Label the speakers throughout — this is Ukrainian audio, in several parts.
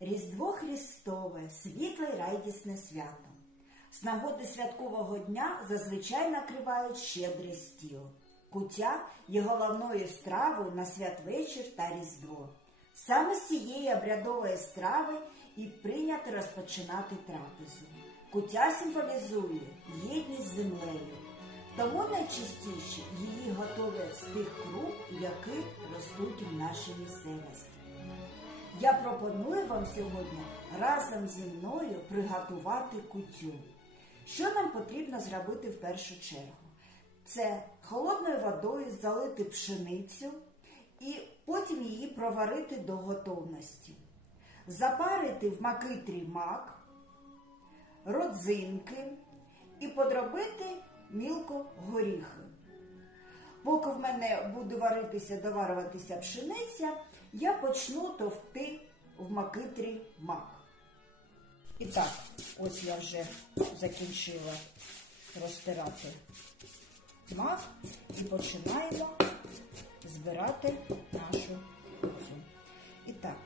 Speaker 1: Різдво Христове, світле й радісне свято. З нагоди святкового дня зазвичай накривають щедрий стіл. Куття є головною стравою на святвечір та Різдво. Саме з цієї обрядової страви і прийнято розпочинати трапезу. Куття символізує єдність з землею, тому найчастіше її готовлять з тих круп, які ростуть в нашій місцевості. Я пропоную вам сьогодні разом зі мною приготувати кутю. Що нам потрібно зробити в першу чергу? Це холодною водою залити пшеницю і потім її проварити до готовності. Запарити в макитрі мак, родзинки і подробити мілко горіхи. Поки в мене буде варитися, доварюватися пшениця, я почну товкти в макитрі мак. І так, ось я вже закінчила розтирати мак і починаємо збирати нашу куцю. І так,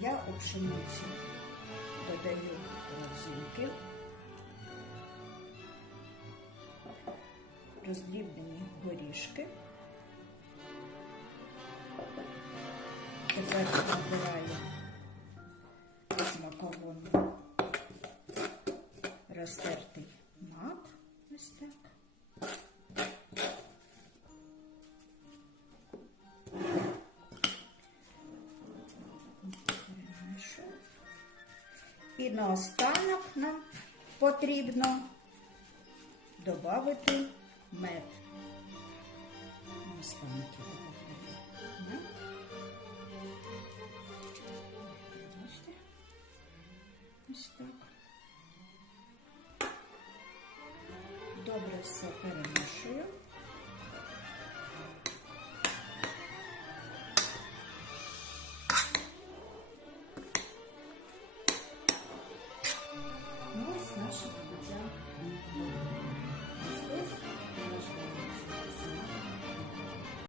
Speaker 1: я у пшеницю додаю родзинки. роздрібнені горішки. Тепер набираю з розтертий мак. Ось так. І наостанок нам потрібно додати мед. Добре все перемішую.